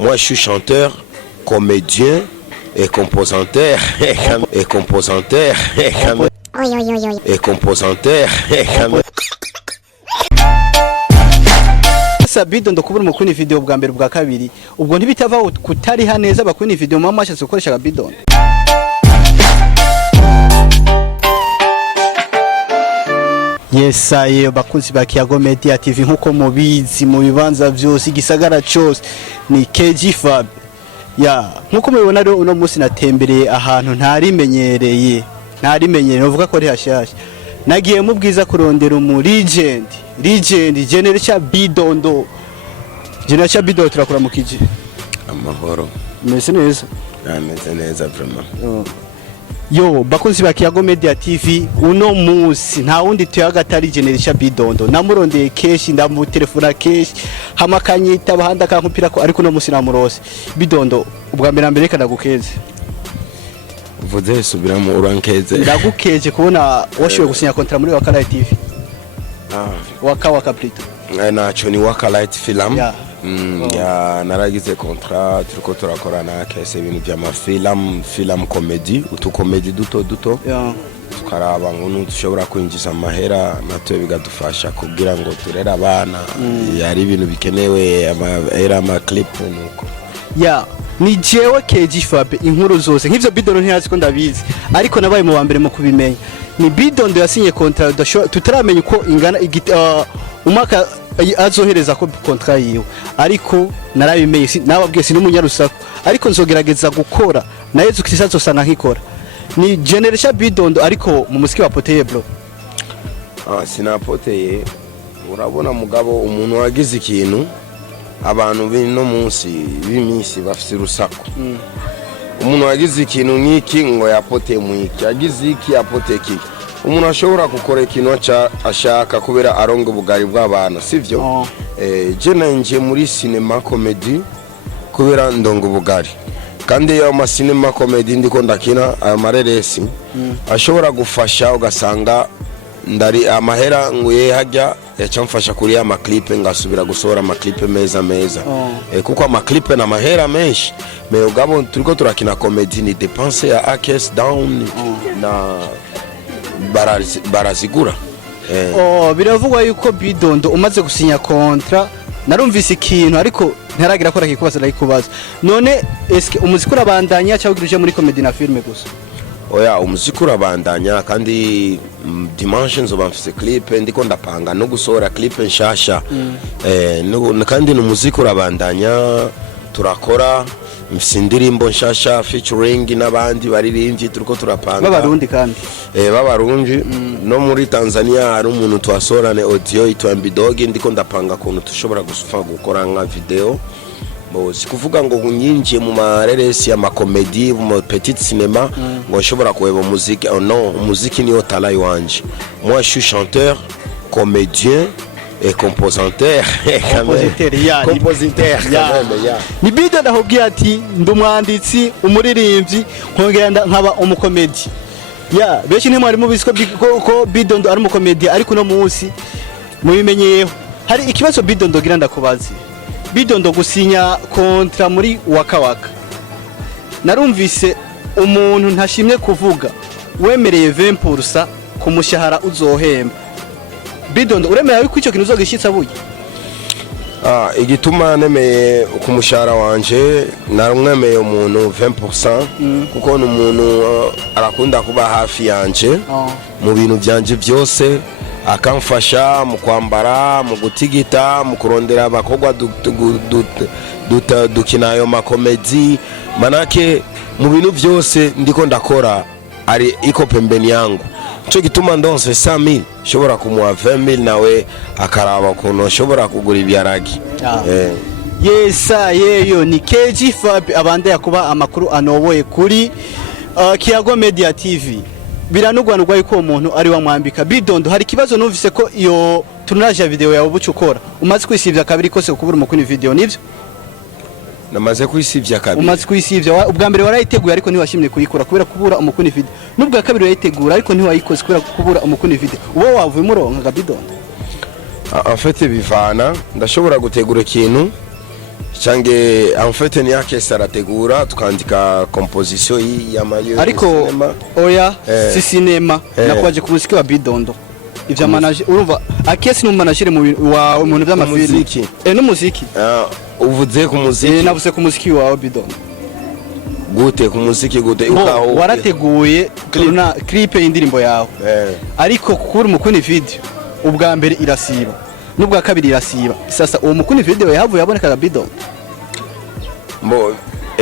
Moi, je suis chanteur, comédien et compositeur. Et compositeur. Et compositeur. Sabido ndokubura mukuni video bwa mbere bwa kabiri ubwo ntibitava kutari haneza bakuni video mama mashatse gukoresha Sabido. Yes aye bakunzi ba Kiyago Media TV nkuko mubizi mu bibanza byose igisagara cyose ni KG Fab. Ya nkuko mubibona rero uno munsi natembereye ahantu ntarimenyereye uvuga ko ari hashasha. Nagiye mu bwiza kurondera mu legend Generation Bidondo. Generation Bidondo turakora mu kiji. Amahoro. Mese neza. Ameze neza vraiment. Yo bakunzi ba Kiyago Media TV uno munsi nta wundi tuyagatari Generation Bidondo. Namurondeye keshi ndamu telefona keshi hamakanyita bahanda kankupira ko ariko no munsi namurose. Bidondo ubwa mbere kana gukeze. Vuze subiramo urankeze. Ndagukeje kubona washoye gusinya contrat muri Wakala TV. Waka Plito. Nacho ni Wakala Film. Yeah. Ya naragize contrat turiko turakorana kese ibintu film comedy utu comedy duto. Yeah. Tukaraba ngo dushobora kwinjiza amahera natwe bigadufasha kugira ngo turera abana yari ibintu bikenewe ama clip nuko. Yeah. Ni jewe KG Fab inkuru zose nk'ivyo Bidondo ntiyazi ko ndabizi ariko nabaye mu bambere mu kubimenya. Ni Bidondo yasinye contrat tutaramenya uko ingana umwaka azohereza ko contrat yiwe ariko narabimeye nababwiye si n'umunyarusako ariko nzogerageza gukora na Yezu Kristo azosanga nkikora. Ni Generation Bidondo ariko mu musiki wa poteye bro. Sinapoteye urabona mugabo umuntu wagize ikintu abantu bino munsi bimisi bafise rusako. Umuntu wagize ikintu nk'iki ngo yapote mwiki yagize iki yapote iki umuntu ashobora gukora ikintu ashaka kubera arongo bugari bw'abantu sivyo. Je nanje muri cinema comedy kubera ndongo bugari kandi yo ma cinema comedy ndiko ndakina amareresi ashobora gufasha ugasanga ndari amahera nguye hajya yacamfasha kuri ama clip ngasubira gusohora ama clip meza kuko ama clip na mahera menshi me ugabo turiko turakina comedy ni dépense ya AKS down na barazigura. Biravugwa yuko Bidondo umaze gusinya contrat narumvise ikintu ariko ntaragira ko rakikubaza nakikubaza none eske umuziki urabandanya cyangwa uje muri comedy na filme gusa? Oya umuziki urabandanya kandi dimanche nzoba mfise clip ndiko ndapanga no gusohora clip nshasha. Kandi n'umuziki urabandanya turakora mfise indirimbo nshasha featuring n'abandi baririmbyi turiko turapanga b'abarundi kandi b'abarundi no muri Tanzania hari umuntu twasorane audio itwa Mbidogi ndiko ndapanga kuntu tushobora gukora nka video sikuvuga ngo nyinje mu mareresi ya makomedi mu petit cinéma ngo nshobora kuweba muziki. Non, muziki niyo talent wanje. Moi je suis chanteur, comédien et compositeur. Compositeur ni Bidondo ndahubwiye ati ndumwanditsi umuririmbyi nkongera nkaba umukomedi. Ya beshi ni mwari mubisiko ko Bidondo ari umukomedi ariko no munsi mubimenyeyeho hari ikibazo Bidondo gira ndakubazi. Bidondo gusinya kontra muri Waka narumvise umuntu ntashimye kuvuga wemereye 20% ku mushahara uzohemba. Bidondo uremera yuko icyo kintu uzogishitsa buye? Igituma nemeye ku mushahara wanje narumwemeye umuntu 20% kuko n'umuntu arakunda kuba hafi yanje mu bintu byanje byose akamfasha mu kwambara mu gutigita mu kurondera abakogwa dukina ayo makomedi manake mu bintu byose ndiko ndakora ari iko pembeni yangu. Cyo gituma ndonse 100,000 shobora kumuha 20,000 nawe akaraba kuno shobora kugura ibyaragi. Yesa yeyo ni KG Fab abande yakuba amakuru anoboye kuri Kiyago Media TV. Biranugwanugwa yuko umuntu ari wamwambika. Bidondo hari kibazo numvise ko iyo tunaje video yawe bucukora umaze kwisivya kabiri kose kubura umukuni video nivyo? Namaze kwisivya kabiri. Umaze kwisivya ubwa mbere warayiteguye ariko ntiwashimye kuyikora kubera kubura umukuni video. Nubwa kabiri wayitegura ariko ntiwayikoze kubera kubura umukuni video. Uwo wavuye muronka Bidondo? En fait bivana ndashobora gutegura ikintu Change en fait ni yake sarategura tukandika composition ya mayo ariko oya si cinema nakwaje ku muziki wa Bidondo ivya manager urumva akesi no manager wa umuntu by'amafilm no muziki uvuze ku muziki navuze ku muziki wa Bidondo gute ku muziki gute ukaho warateguye tuna clip y'indirimbo yawe ariko kuri mukuni video ubwa mbere irasiba nubwa kabiri irasiba sasa uwo mukuni video yavuye aboneka Bidondo mbo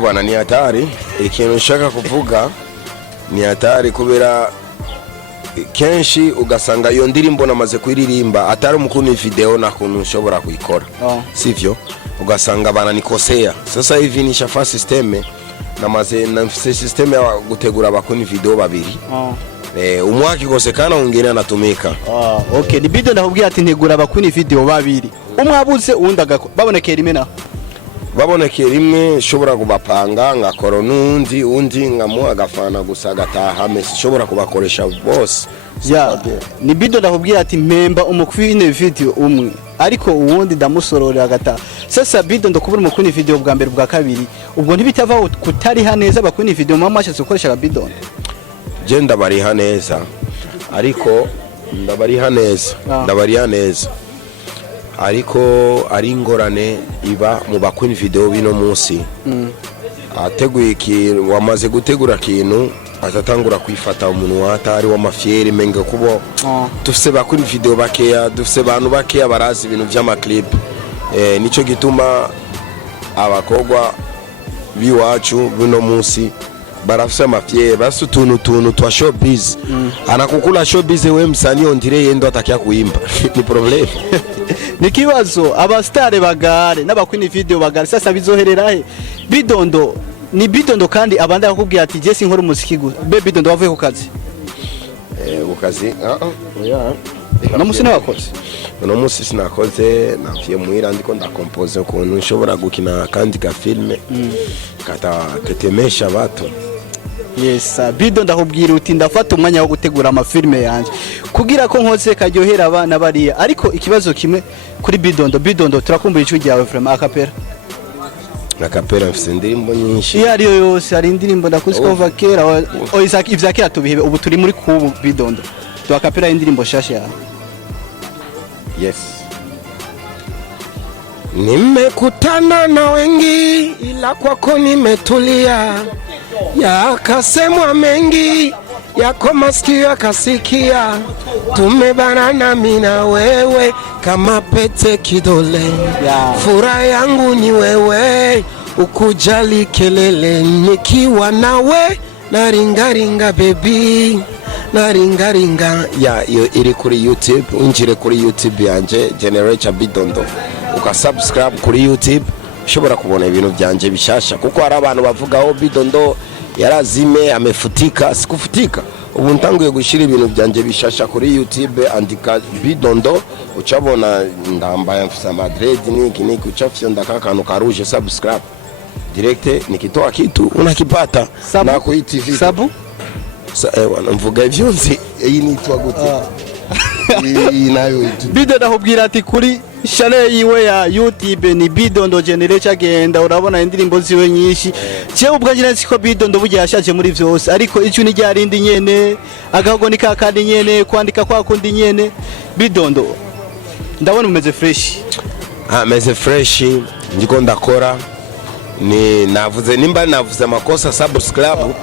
bwana ni hatari ikintu nshaka kuvuga ni hatari kubera kenshi ugasanga iyo ndirimbo namaze kuririmba atari umukuni video na kuntu nshobora kuyikora sivyo ugasanga bana nikosea sasa hivi nishafa systeme namaze na systeme ya gutegura abakuni video babiri umwaka ikosekana ungene anatumika okay ni Bidondo ndakubwiye ati ntegura abakuni video babiri umwabuze uwundi babonekera rimwe na babonekera rimwe shobora kubapanga ngakora nundi undi ngamuha agafana gusa gataha mesi shobora kubakoresha bose ni Bidondo ndakubwiye ati mpemba umukwine video umwe ariko uwundi ndamusororera agataha sasa Bidondo kubura umukwine video bwa mbere bwa kabiri ubwo ntibitava kutari haneza bakwine video mama ashatse gukoresha Bidondo je ndabariha neza ariko ndabariha neza ariko ari ingorane iba mu bakwini video bino munsi ateguye ikintu wamaze gutegura kintu atatangura kwifata umuntu watari w'amafieri menge kubo dufise bakwini video bakeya dufise bantu bakeya barazi ibintu by'amaclip nico gituma abakogwa biwacu bino munsi barafise amafieri basu tuntu twa showbiz anakukula showbiz we msanii ondire yendo atakia kuimba ni problem nikibazo abastare bagare n'abakwini video bagare sasa bizoherera he Bidondo ni Bidondo kandi abandi akubwiye ati je sinkora umuziki gusa be Bidondo wavuye ku kazi ukazi oya no musina wakoze no musi sinakoze nafiye muhira ndiko ndakompose ukuntu nshobora gukina kandi ka filme ketemesha abantu yes Bidondo ndakubwira uti ndafata umwanya wo gutegura amafilme yanje kugira ko nkoze karyohera abana bariya ariko ikibazo kimwe kuri Bidondo turakumbura icyo ryawe vraiment akapera mfise indirimbo nyinshi ariyo yose ari indirimbo ndakuzi ko vakera ivya kera tubihebe ubu turi muri kubu Bidondo tuakapera indirimbo shasha yawe yes nimekutana na wengi ila kwako nimetulia yakasemwa mengi yako masikio yakasikia tumebanana mimi na wewe kama pete kidole furaha yangu ni wewe ukujali kelele nikiwa nawe naringaringa baby naringaringa iri kuri YouTube unjire kuri YouTube yanje Generation Bidondo ukasubscribe kuri YouTube ushobora kubona ibintu byanje bishasha kuko hari abantu bavuga Bidondo yarazime amefutika sikufutika ubu ntanguye gushira ibintu byanje bishasha kuri YouTube andika Bidondo ucabona ndambaye mfisa Madrid niki uchafyonda kakanu karuje subscribe direct nikitoa kitu unakipata na ku TV sabu mvuga ivyo nzi iyi nitwa gute inayo YouTube Bidondo ndakubwira ati kuri channel yiwe ya YouTube ni Bidondo Generation agenda urabona indirimbo ziwe nyinshi cyo ubwanje nziko Bidondo burya yashaje muri vyose ariko icyo ni ryarindi nyene agahogo ni kakandi nyene kwandika kwa kundi nyene Bidondo ndabona umeze fresh meze fresh ndiko ndakora ni navuze makosa subscribe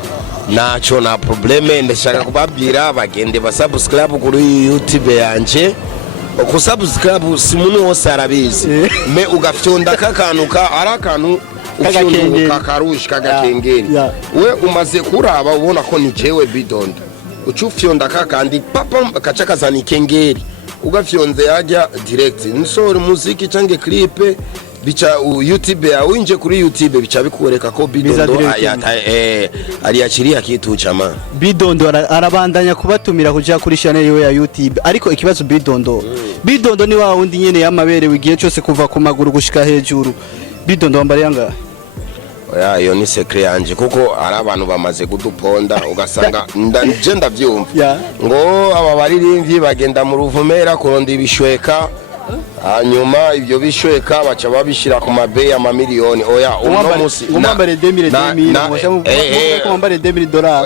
nacho na probleme ndashaka kubabwira bagende ba subscribe kuri YouTube yanje ukusubscribe simuntu wose arabizi me ugafyonda kakantu arakantu ufyonda karushi kagakengeri we umaze kuraba ubona ko ni jewe Bidondo ucufyonda kakandi papa kacakazana ikengeri ugafyonze yajya direct nsore muziki cange clip bicha YouTube ya winje kuri YouTube bicha bikuwereka ko Bidondo aliachiria kitu chama Bidondo arabandanya kubatumira kuja kuri channel yiwe ya YouTube ariko ikibazo Bidondo ni wa wundi nyene yamabere wigiye cyose kuva ku maguru gushika hejuru Bidondo wambare yanga oya iyo ni secret yanje kuko ari abantu bamaze kuduponda ugasanga nje ndavyumva ngo aba baririmvyi bagenda mu ruvumera kuronda ibishweka hanyuma ibyo bishweka baca babishira ku mabeyi amamiliyoni oya uno musi umwambare 2000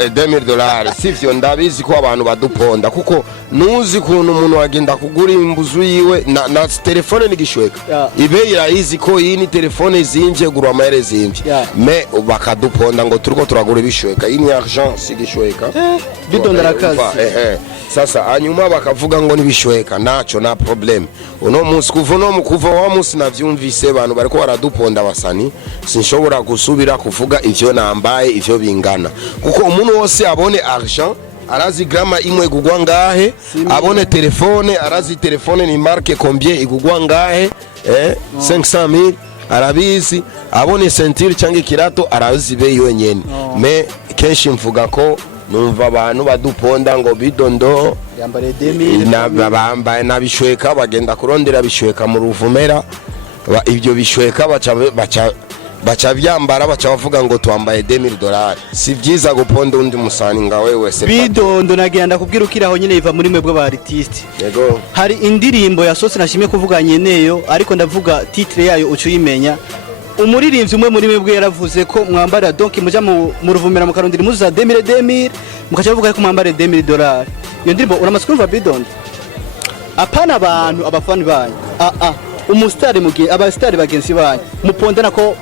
$2000 sivyo ndabizi ko abantu baduponda kuko nuzi kuntu umuntu wagenda kugura imbuzu yiwe na telefone n'igishweka ibeyi irayizi ko iyi ni telefone zimvye gura amahere zimvye me bakaduponda ngo turiko turagura ibishweka iyi ni argent si gishweka bidondera kazi sasa hanyuma bakavuga ngo nibishweka naco na problem uno musi kuva wa musi navyumvise abantu bariko baraduponda basani sinshobora gusubira kuvuga ivyo nambaye ivyo bingana kuko umuntu wose abone argent arazi grama imwe igugwa ngahe abone telefone arazi telefone ni marque combien igugwa ngahe 500,000 arabizi abone ceinture cyangwa kirato arazi be yonyene me kenshi mvuga ko numva abantu baduponda ngo bidondo yambare 2000 bambaye nabishweka bagenda kurondera bishweka mu ruvumera ibyo bishweka baca byambara baca bavuga ngo twambaye $2000 si byiza guponda undi musani nga wewe se bidondo nagenda kubwira ukiraho nyine iva muri mwebwe ba artiste yego hari indirimbo ya Sose nashimye kuvuga nyeneyo ariko ndavuga titre yayo ucuyimenya umuririmbyi umwe muri mwebwe yaravuze ko mwambara donc muja mu ruvumera mu karondira muza 2000 mukaca bavuga ko mwambare $2000 iyo ndirimbo uramaze kumva bidondo apana abantu abafani banyu umustar mugiye abastar bagenzi banyu mupondana ko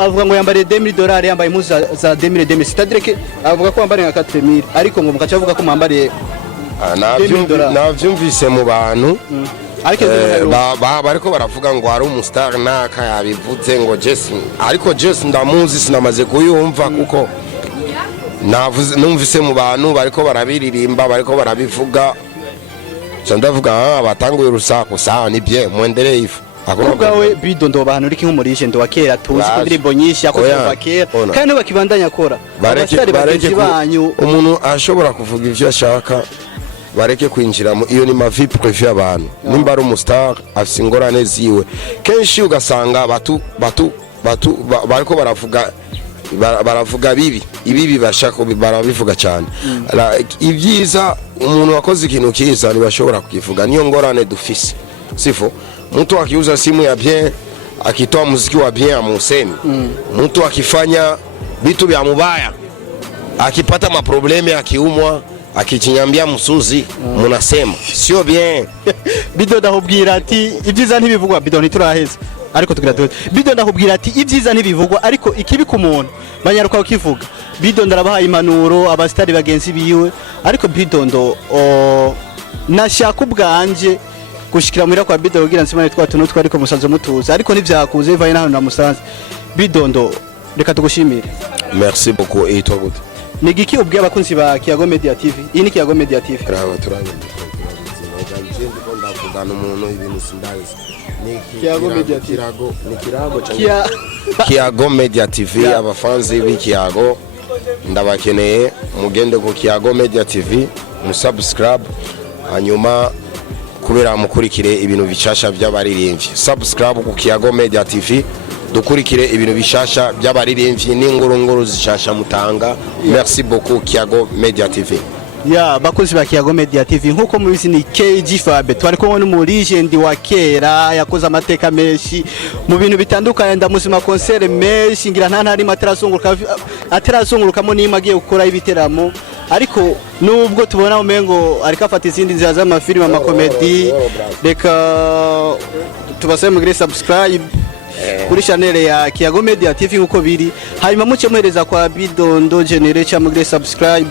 avuga ngo yambare $2000 yambaye impuzu za 2000 c'est-à-dire que avuga ko yambare nka 4000 ariko ngo mukaca bavuga ko mwambare navyumvise mu bantu bariko baravuga ngo hari umustar naka yabivuze ngo Jesse ariko Jesse ndamuzi sinamaze kuyumva kuko numvise mu bantu bariko barabiririmba bariko barabivuga ndavuga batanguye urusaku sawa ni bien muendelee hivyo ubwawe bidondo abantu uri nk'umurishe ndo wakera tuzi ko ndirimbo nyinshi yakoze bakera kandi bakibandanya akora bareke banyu umuntu ashobora kuvuga ivyo ashaka bareke kwinjira iyo ni ma vie privée abantu nimba ari umustar afise ingorane ziwe kenshi ugasanga bariko baravuga ibibi bashaka barabivuga cyane ibyiza umuntu wakoze ikintu kiza ntibashobora kukivuga niyo ngorane dufise sifo mtu akiuza simu ya bien akitoa muziki wa bien amusemi mtu akifanya vitu vya mubaya akipata maprobleme akiumwa akichinyambia musuzi munasema sio bien bido ndahubwira ati ibyiza ntibivugwa bido ntituraheza ariko tugira bido ndahubwira ati ibyiza ntibivugwa ariko ikibi ku muntu banyaruka ukivuga bido ndarabaha impanuro abastari bagenzi biwe ariko bidondo nashaka ubwanje gushikira muri kwa bido kugira nsimane twatuno twariko musanze mutuza ariko nivyakuze ivaye naho namusanze bidondo reka tugushimire merci beaucoup et toi gute nigiki ubwiye abakunzi ba Kiyago Media TV iyi ni Kiyago Media TV turabona ndavugana umuntu ibintu sindazi Kiyago Media TV ni kirago Kiyago Media TV abafanzi b'Kiyago ndabakeneye mugende ku Kiyago Media TV musubscribe hanyuma kubera mukurikire ibintu bishasha by'abaririmbyi subscribe ku Kiyago Media TV dukurikire ibintu bishasha by'abaririmbyi n'ingurunguru zishasha mutanga merci beaucoup Kiyago Media TV bakozi ba Kiyago Media TV nkuko mubizi ni KG Fabe twari ko mu legend wa kera yakoze amateka menshi mu bintu bitandukanye ndamuzima concert menshi ngira nta ntari aterazungurukamo nima agiye gukora ibiteramo ariko nubwo tubona umengo ariko afata izindi nzira z'amafilm amakomedi reka tubasabe mugire subscribe kuri channel ya Kiyago Media TV nkuko biri hanyuma muce muhereza kwa Bidondo Genere cha mugire subscribe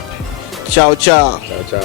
ciao ciao ciao